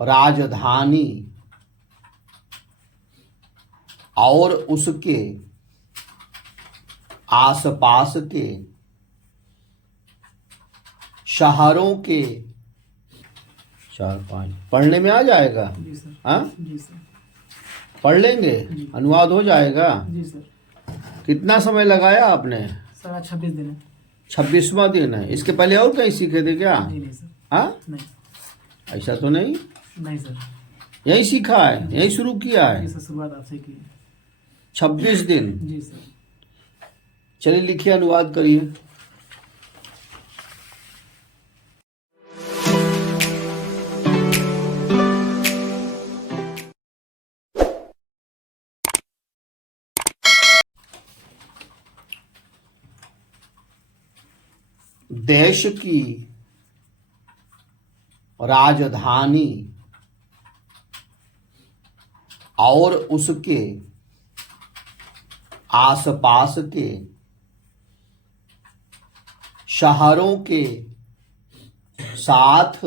राजधानी और उसके आसपास के शहरों के 4-5 पढ़ने में आ जाएगा। जी सर। हाँ, जी सर। पढ़ लेंगे, अनुवाद हो जाएगा। जी सर। कितना समय लगाया आपने? सर आज 26 दिन है। 26वां दिन है। इसके पहले और कहीं सीखे थे क्या? नहीं सर। हाँ, नहीं ऐसा तो नहीं। नहीं सर। यही सीखा है, यही शुरू किया है। जी सर, शुरुआत आपसे की है। 26 दिन। जी सर। चलिए लिखिए, अनुवाद करिए। देश की राजधानी और उसके आसपास के शहरों के साथ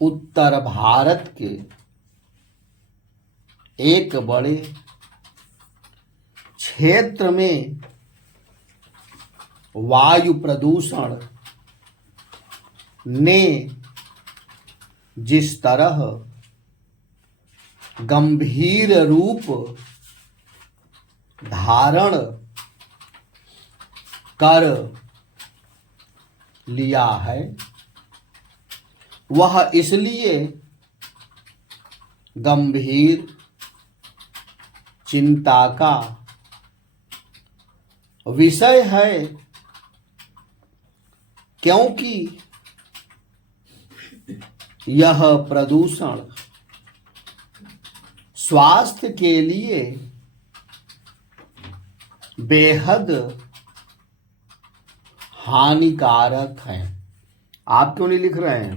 उत्तर भारत के एक बड़े क्षेत्र में वायु प्रदूषण ने जिस तरह गंभीर रूप धारण कर लिया है, वह इसलिए गंभीर चिंता का विषय है क्योंकि यह प्रदूषण स्वास्थ्य के लिए बेहद हानिकारक है। आप क्यों नहीं लिख रहे हैं?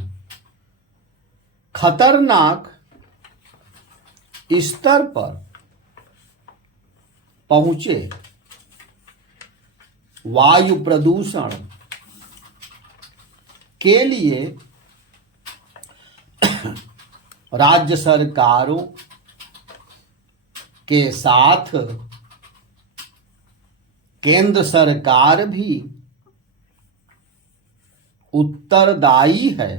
खतरनाक स्तर पर पहुंचे वायु प्रदूषण के लिए राज्य सरकारों के साथ केंद्र सरकार भी उत्तरदायी है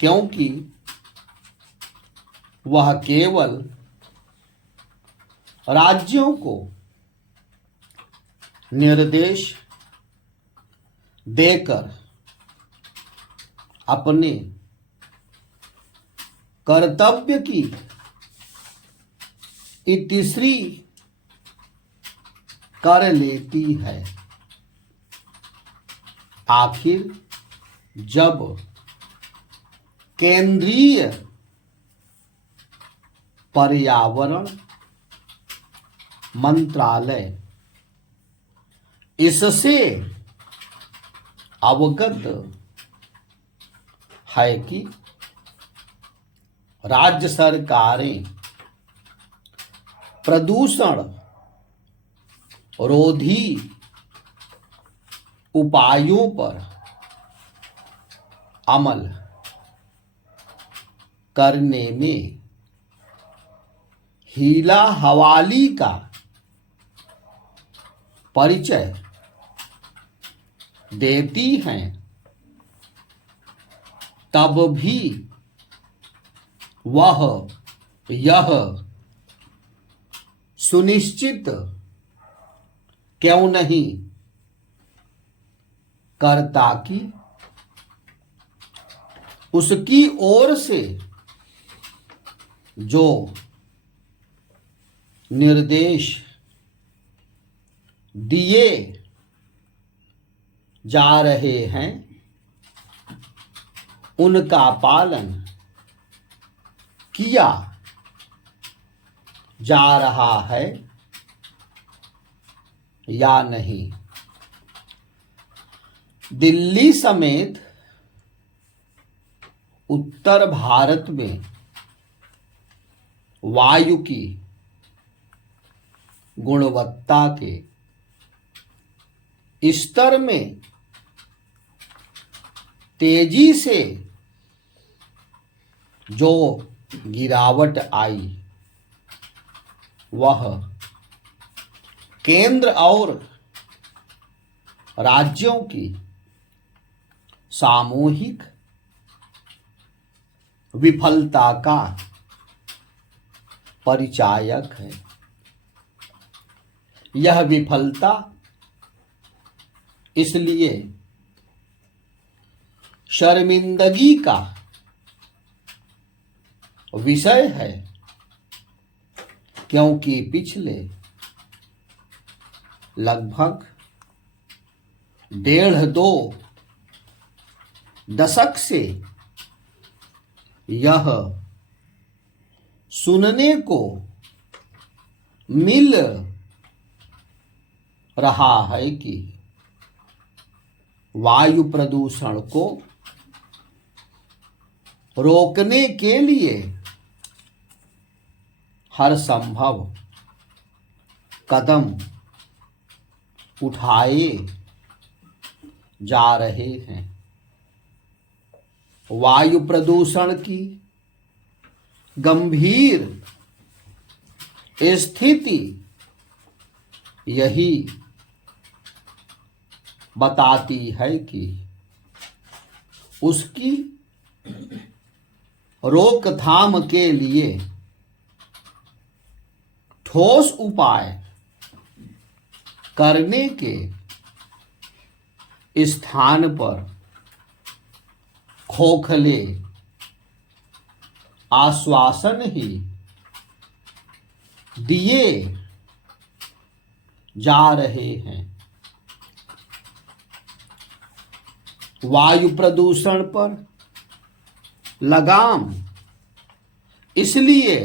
क्योंकि वह केवल राज्यों को निर्देश देकर अपने कर्तव्य की इतिश्री कर लेती है। आखिर जब केंद्रीय पर्यावरण मंत्रालय इससे अवगत है कि राज्य सरकारें प्रदूषण रोधी उपायों पर अमल करने में हीला हवाली का परिचय देती हैं, तब भी वह यह सुनिश्चित क्यों नहीं करता कि उसकी ओर से जो निर्देश दिए जा रहे हैं उनका पालन किया जा रहा है या नहीं। दिल्ली समेत उत्तर भारत में वायु की गुणवत्ता के स्तर में तेजी से जो गिरावट आई वह केंद्र और राज्यों की सामूहिक विफलता का परिचायक है। यह विफलता इसलिए शर्मिंदगी का विषय है क्योंकि पिछले लगभग 1.5-2 दशक से यह सुनने को मिल रहा है कि वायु प्रदूषण को रोकने के लिए हर संभव कदम उठाए जा रहे हैं। वायु प्रदूषण की गंभीर स्थिति यही बताती है कि उसकी रोकथाम के लिए ठोस उपाय करने के स्थान पर खोखले आश्वासन ही दिए जा रहे हैं। वायु प्रदूषण पर लगाम इसलिए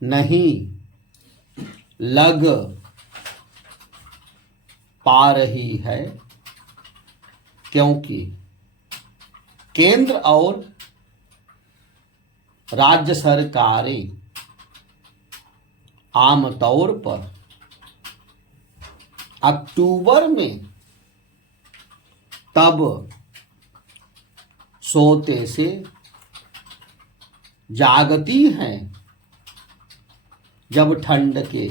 नहीं लग पा रही है क्योंकि केंद्र और राज्य सरकारें आमतौर पर अक्टूबर में तब सोते से जागती हैं जब ठंड के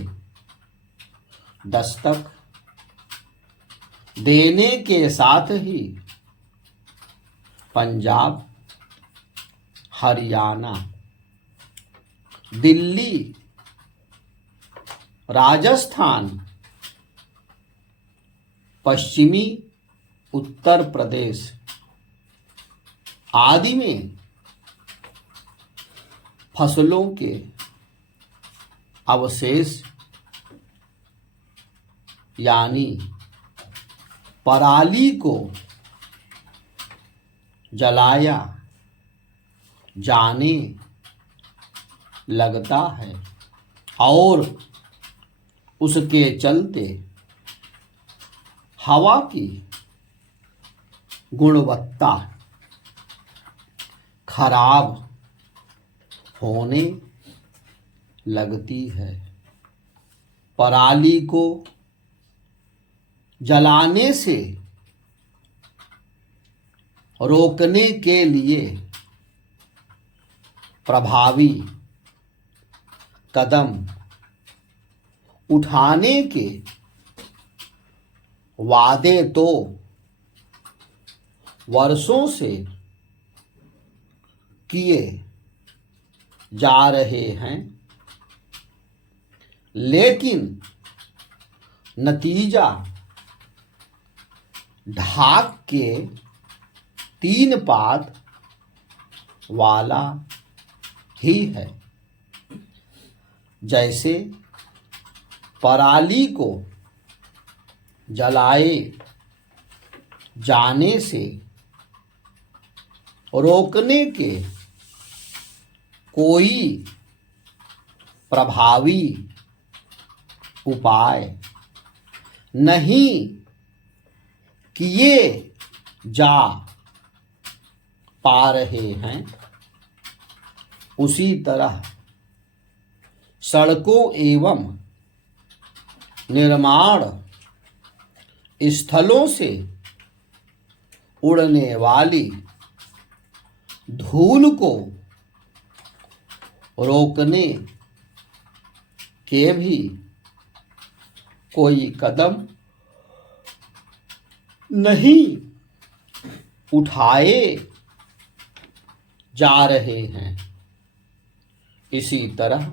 दस्तक देने के साथ ही पंजाब, हरियाणा, दिल्ली, राजस्थान, पश्चिमी उत्तर प्रदेश आदि में फसलों के अवशेष यानी पराली को जलाया जाने लगता है और उसके चलते हवा की गुणवत्ता खराब होने लगती है। पराली को जलाने से रोकने के लिए प्रभावी कदम उठाने के वादे तो वर्षों से किए जा रहे हैं, लेकिन नतीजा ढाक के 3 पात वाला ही है। जैसे पराली को जलाए जाने से रोकने के कोई प्रभावी उपाय नहीं किए जा पा रहे हैं, उसी तरह सड़कों एवं निर्माण स्थलों से उड़ने वाली धूल को रोकने के भी कोई कदम नहीं उठाए जा रहे हैं। इसी तरह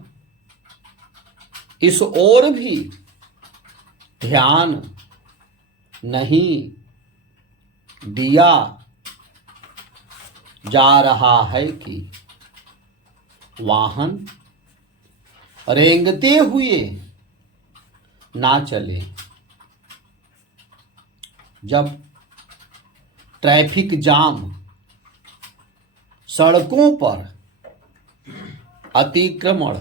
इस ओर भी ध्यान नहीं दिया जा रहा है कि वाहन रेंगते हुए ना चले। जब ट्रैफिक जाम, सड़कों पर अतिक्रमण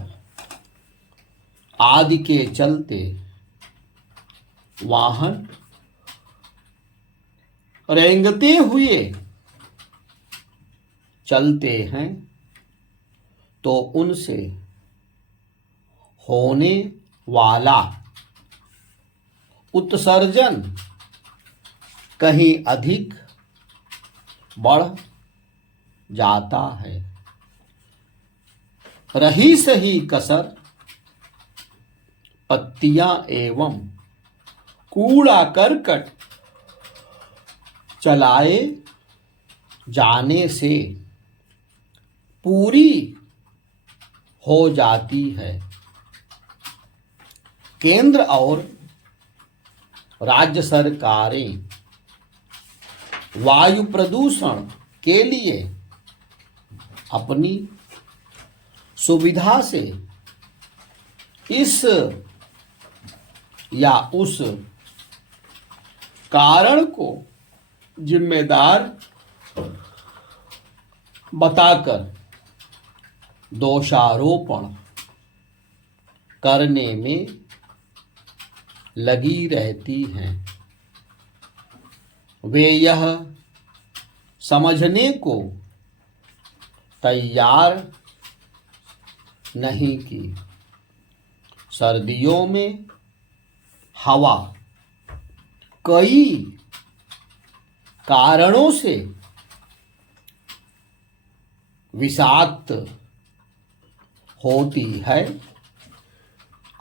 आदि के चलते वाहन रेंगते हुए चलते हैं तो उनसे होने वाला उत्सर्जन कहीं अधिक बढ़ जाता है। रही सही कसर पत्तियां एवं कूड़ा करकट चलाए जाने से पूरी हो जाती है। केंद्र और राज्य सरकारें वायु प्रदूषण के लिए अपनी सुविधा से इस या उस कारण को जिम्मेदार बताकर दोषारोपण करने में लगी रहती हैं। वे यह समझने को तैयार नहीं कि सर्दियों में हवा कई कारणों से विषाक्त होती है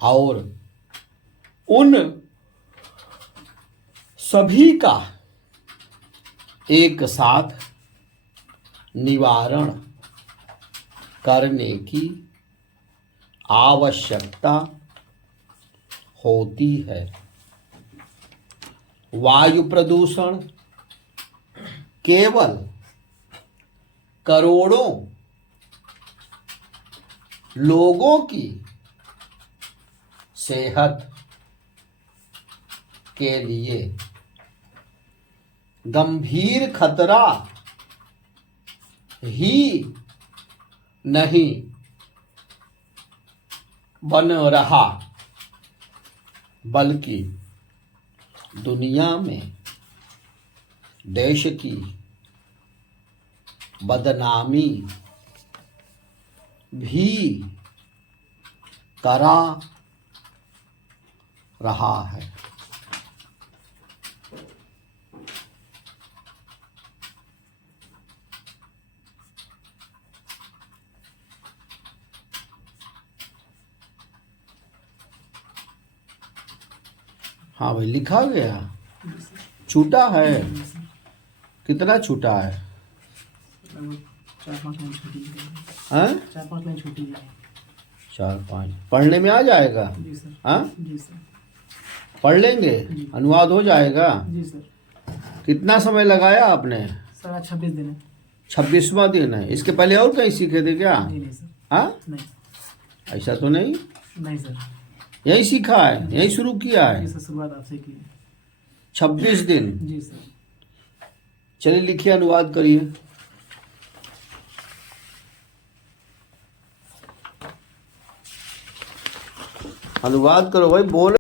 और उन सभी का एक साथ निवारण करने की आवश्यकता होती है। वायु प्रदूषण केवल करोड़ों लोगों की सेहत के लिए गंभीर खतरा ही नहीं बन रहा, बल्कि दुनिया में देश की बदनामी भी करा रहा है। हाँ भाई, लिखा गया छूटा है। कितना छूटा है? 4-5 लाइन छूटी है। हाँ, 4-5 लाइन छूटी है। 4-5 पढ़ने में आ जाएगा। जी सर। हाँ, जी सर। पढ़ लेंगे, अनुवाद हो जाएगा। जी सर। कितना समय लगाया आपने? सर आज 26 दिन है। 26वां दिन है। इसके पहले और कहीं सीखे थे क्या? नहीं सर। हाँ, नहीं ऐसा तो नहीं। नहीं सर। यही सीखा है, यही शुरू किया है। जी सर, शुरुआत आपसे की है। 26 दिन। जी सर। चलिए लिखिए, अनुवाद करिए। अनुवाद करो भाई, बोल